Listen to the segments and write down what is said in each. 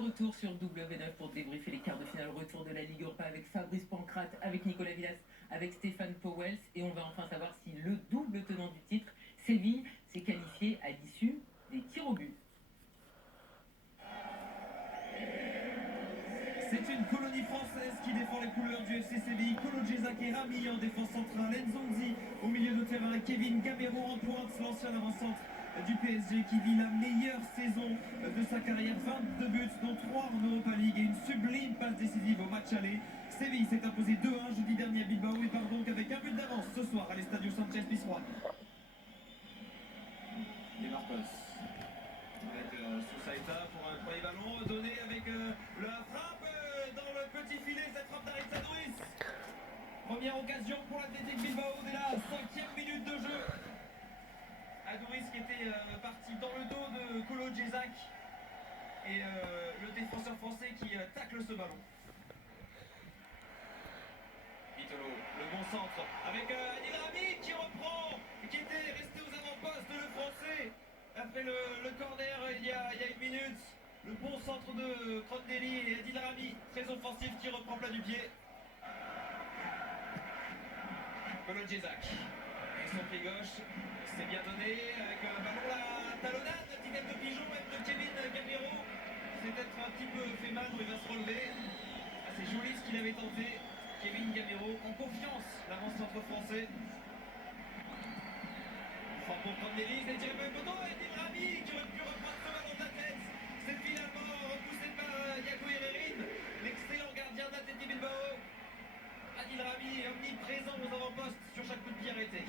retour sur W9 pour débriefer les quarts de finale retour de la Ligue Europa avec Fabrice Pancrate, avec Nicolas Villas, avec Stéphane Powells. Et on va enfin savoir si le double tenant du titre, Séville, s'est qualifié à l'issue des tirs au but. C'est une colonie française qui défend les couleurs du FC Séville. Kolo Djezzak et Rami en défense centrale. Nzonzi au milieu de terrain. Kevin Gamero en pointe, l'ancien avant-centre du PSG qui vit la meilleure saison de sa carrière. 22 buts, dont 3 en Europa League et une sublime passe décisive au match aller. Séville s'est imposé 2-1 jeudi dernier à Bilbao et part donc avec un but d'avance ce soir à l'Estadio Sánchez Pizjuán. Et Marcos avec Sousaïta pour un premier ballon donné avec la frappe dans le petit filet, cette frappe d'Aritz Adouris. Première occasion pour l'Athletic Bilbao dès la 5e minute de jeu. Adouris qui était parti dans le dos de Kolo Djezzak et le défenseur français qui tacle ce ballon. Vitolo, le bon centre avec Adil Rami qui reprend, qui était resté aux avant-postes, le français après le corner il y a une minute. Le bon centre de Crondelli et Adil Rami, très offensif, qui reprend plat du pied. Kolo Djezzak avec son pied gauche, c'est bien donné avec un ballon, la talonnade, la petite tête de pigeon même de Kevin Gamero. C'est peut-être un petit peu fait mal, mais il va se relever. Ah, c'est joli ce qu'il avait tenté. Kevin Gamero en confiance, l'avant-centre français. Enfin pour Crondelli, c'est tiré par le poteau et Adil Rami qui aurait pu reprendre ce ballon de la tête. C'est finalement repoussé par Yago Herrerin, l'excellent gardien d'Athletic Bilbao. Adil Rami est omniprésent aux avant-postes sur chaque coup de pied arrêté.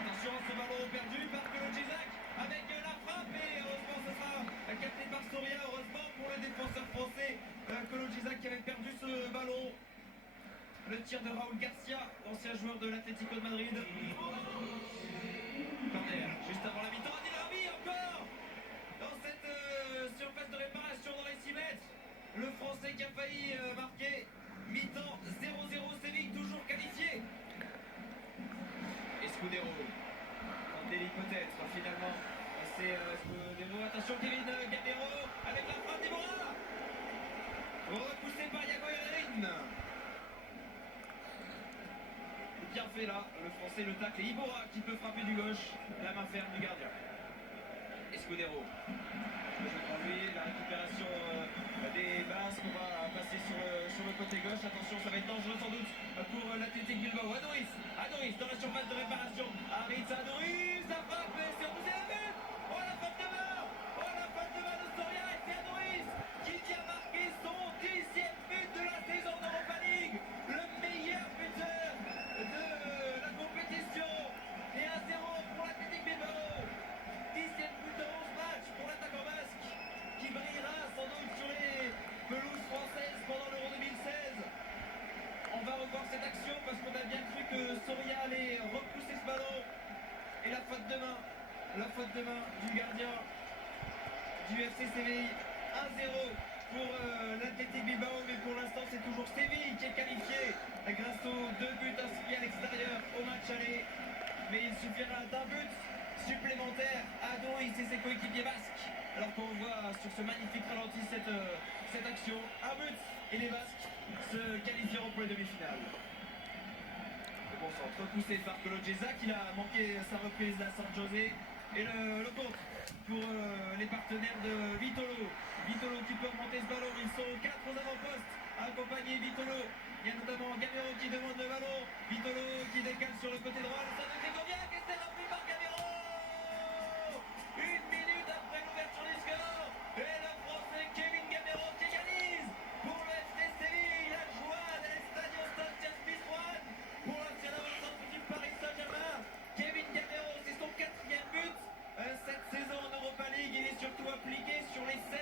Attention à ce ballon perdu par Kolo Djezzak avec la frappe et heureusement ce sera capté par Soria, heureusement pour le défenseur français. Kolo Djezzak qui avait perdu ce ballon. Le tir de Raúl Garcia, l'ancien joueur de l'Atlético de Madrid. Corner, juste avant la mi-temps, Adil Rami encore dans cette surface de réparation dans les 6 mètres. Le français qui a failli marquer. Mi-temps 0-0, Séville toujours qualifié. Escudero. Crondelli peut-être, finalement. C'est Escudero. Attention Kevin Gamero avec la frappe d'Ibora. Repoussé par Yago Herrerin. Bien fait là, le français le tacle et Ibora qui peut frapper du gauche, la main ferme du gardien. Escudero. Le jeu pour lui, la récupération des Basques, on va passer sur le côté gauche. Attention, ça va être dangereux sans doute pour l'Athletic Bilbao. Adouris dans la surface de réparation. Aritz Adouris, la frappe, c'est repoussé la but. Oh la frappe de main. Oh la frappe de main de Soria et c'est Adouris qui vient marquer son 10e but de la saison d'Europa League. Le meilleur buteur de la compétition. Et 1-0 pour l'Athletic Bilbao. 10e but de 11 matchs pour l'attaquant basque qui brillera sans doute sur les pelouses françaises pendant l'Euro 2016. On va revoir cette action parce qu'on a bien cru que Soria allait repousser ce ballon. Et la faute de main du gardien du FC Séville. 1-0 pour l'Athletic Bilbao, mais pour l'instant c'est toujours Séville qui est qualifié grâce aux 2 buts inscrits à l'extérieur au match aller. Mais il suffira d'un but supplémentaire à Adouris et ses coéquipiers basques. Alors qu'on voit sur ce magnifique ralenti cette action, un but et les Basques se qualifieront pour les demi-finales. Le bon centre repoussé par Kolo Djezzak, il a manqué sa reprise à San José. Et le contre pour les partenaires de Vitolo. Vitolo qui peut remonter ce ballon, ils sont 4 aux avant-postes à accompagner Vitolo. Il y a notamment Gamero qui demande le ballon. Vitolo qui décale sur le côté droit. Le centre de Grégoviac et c'est repris par Gamero. Une minute après l'ouverture du score. Et le français Kevin Gamero qui égalise pour le FC Séville. La joie de l'Estadio Sánchez Pizjuán pour l'ancien avant-centre du Paris Saint-Germain. Kevin Gamero, c'est son 4e but cette saison en Europa League. Il est surtout appliqué sur les 7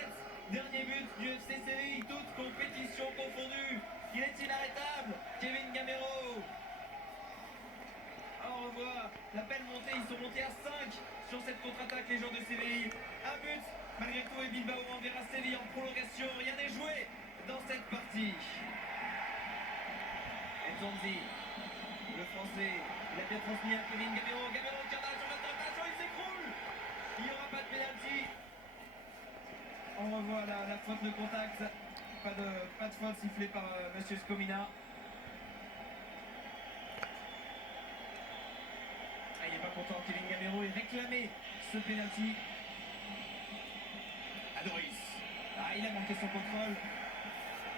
derniers buts du FC Séville, toutes compétitions confondues. Il est inarrêtable, Kevin Gamero. Au revoir, la belle montée, ils sont montés à 5 sur cette contre-attaque, les joueurs de Séville. Un but, malgré tout, et Bilbao enverra Séville en prolongation. Rien n'est joué dans cette partie. Nzonzi, le français, il a bien transmis à Kevin Gamero. Gamero qui a dans la surface de réparation, il s'écroule. Il n'y aura pas de pénalty. on revoit la faute de contact. Pas de faute sifflée par Monsieur Skomina. Ah, il n'est pas content, Kevin Gamero est réclamé ce penalty. Adoris. Ah, il a manqué son contrôle.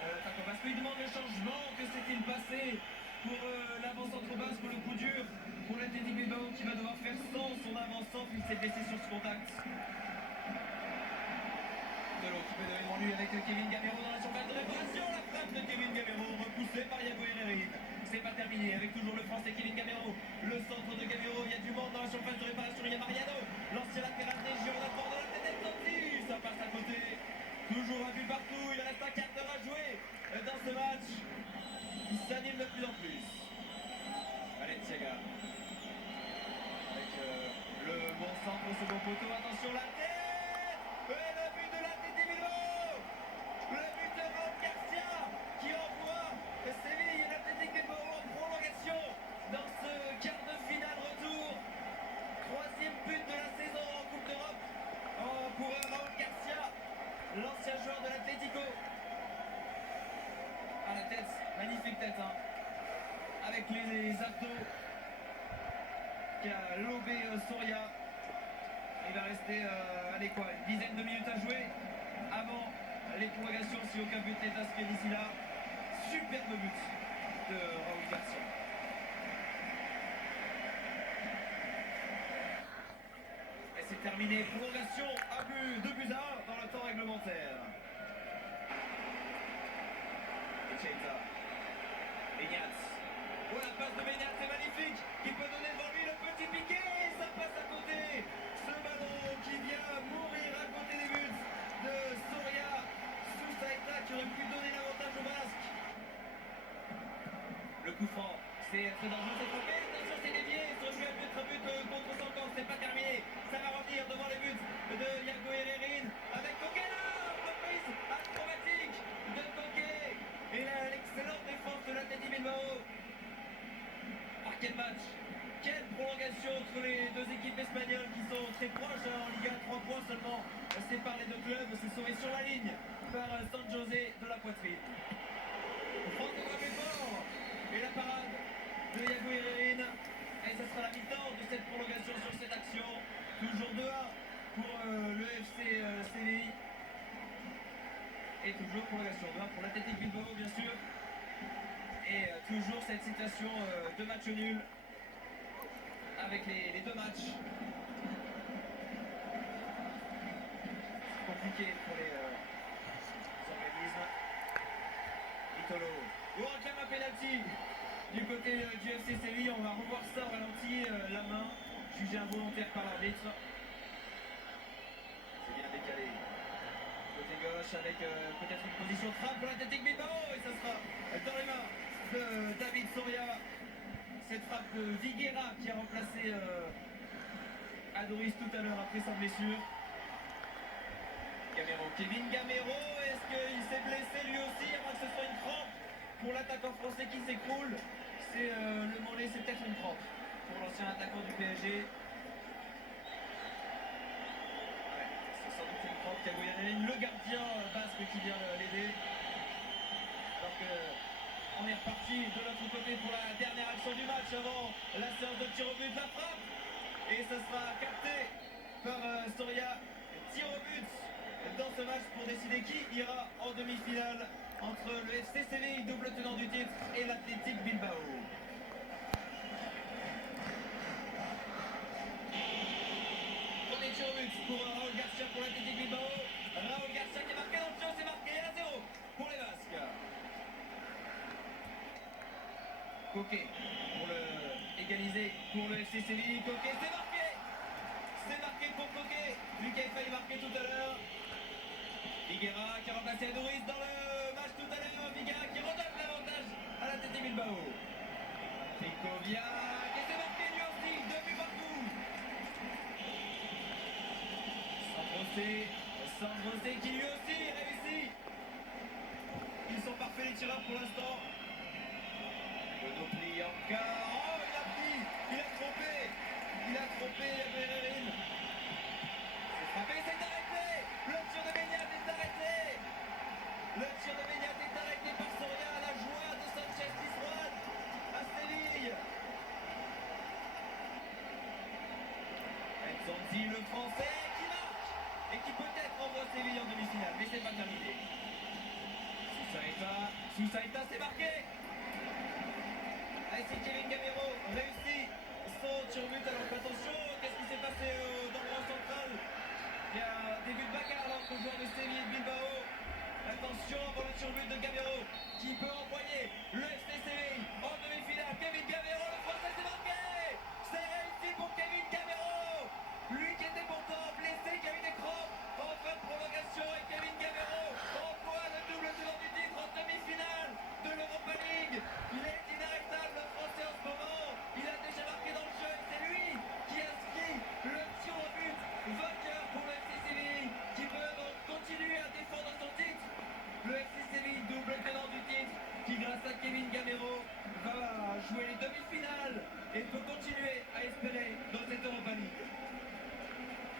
L'attaquant basque, il demande le changement. Que s'est-il passé pour l'avant-centre basque, le coup dur pour l'Athletic Bilbao qui va devoir faire sans son avant-centre. Il s'est blessé sur ce contact. Delo qui peut donner devant lui avec Kevin Gamero dans la surface de réparation. La frappe de Kevin Gamero repoussée par Yago Herrerin. C'est pas terminé avec toujours le français Kevin Gamero. Le centre de Gamero, il y a du monde dans la surface de réparation. Il y a Mariano, l'ancien latéral des Girondins de la tête sorti. Ça passe à côté. Toujours un but partout. Il reste un quart d'heure à jouer dans ce match. Il s'anime de plus en plus. Balenciaga. Avec le bon centre au second poteau. Attention la tête. Et le but de l'Athletic Bilbao. Le but de Raúl Garcia qui envoie Séville et l'Athletic Bilbao en prolongation dans ce quart de finale retour. Troisième but de la saison en Coupe d'Europe pour Raúl Garcia, l'ancien joueur de l'Atlético. À la tête, magnifique tête, hein. Avec les abdos qui a lobé Soria. Il va rester allez quoi, une dizaine de minutes à jouer avant les prolongations si aucun but n'est inscrit d'ici là. Superbe but de Raúl Garcia. Et c'est terminé, prolongation à but, 2 buts à 1 dans le temps réglementaire. Et Keita. Beñat. Oh, la passe de Beñat, c'est magnifique. Qui peut donner devant lui le petit piqué. Ça passe à côté. Ce ballon qui vient mourir à côté des buts de Soria. Sousaïta qui aurait pu donner l'avantage au Basque. Le coup franc, c'est très dangereux, c'est frappé. Attention, c'est dévié. Ça aurait pu être un but contre son camp. C'est pas terminé. Ça va revenir devant les buts de Yago Herrerin avec Coquelin. Reprise acrobatique de Coquet. Et l'excellente défense de l'Athletic Bilbao. Ah, quel match! Quelle prolongation entre les deux équipes espagnoles qui sont très proches en Liga, 3 points seulement séparent les deux clubs. C'est sauvé sur la ligne par San José de la poitrine. France de fort et la parade de Yago Herrerin. Et ce sera la mi-temps de cette prolongation sur cette action. Toujours 2-1 pour le FC Séville. Et toujours prolongation 2-1 pour l'Athletic Bilbao bien sûr. Et toujours cette situation de match nul avec les deux matchs. Compliqué pour les organismes. Itolo. Oh, on réclame un penalty du côté du FC Séville. On va revoir ça au ralenti. La main jugée involontaire par l'arbitre. C'est bien décalé. Côté gauche avec peut-être une position de frappe pour l'Athletic Bilbao. Et ça sera dans les mains de David Soria. Cette frappe de Viguera qui a remplacé Adoris tout à l'heure après sa blessure. Gamero, Kevin Gamero, est-ce qu'il s'est blessé lui aussi avant que ce soit une crampe pour l'attaquant français qui s'écroule? C'est le mollet, c'est peut-être une crampe pour l'ancien attaquant du PSG. Ouais, c'est sans doute une crampe qu'a le gardien basque qui vient l'aider. Donc on est reparti de l'autre côté pour la dernière action du match avant la séance de tir au but, la frappe. Et ce sera capté par Soria. Tir au but dans ce match pour décider qui ira en demi-finale entre le FC Séville, double tenant du titre, et l'Athletic Bilbao. Premier tir au but pour Raúl Garcia pour l'Athletic Bilbao. Raúl Garcia qui est marqué dans le jeu, c'est marqué 1-0 pour les Basques. Coquet pour le égaliser pour le FC Séville. Coquet, c'est marqué! C'est marqué pour Coquet, lui qui a failli marquer tout à l'heure. Viguera qui a remplacé Adoris dans le match tout à l'heure. Viguera qui redonne l'avantage à l'Athletic Bilbao. Krikoviak qui s'est marqué lui aussi, 2 buts partout. Sandrosé qui lui aussi réussit. Ils sont parfaits les tireurs pour l'instant. Godopli encore. Oh, il a pris, il a trompé Herrerin. C'est frappé, c'est arrêté. Le tir de Beñat est arrêté. Santi, le français, qui marque et qui peut-être envoie Séville en demi-finale, mais c'est pas terminé. Sousaïta, c'est marqué. Allez, c'est Kevin Gamero, réussi.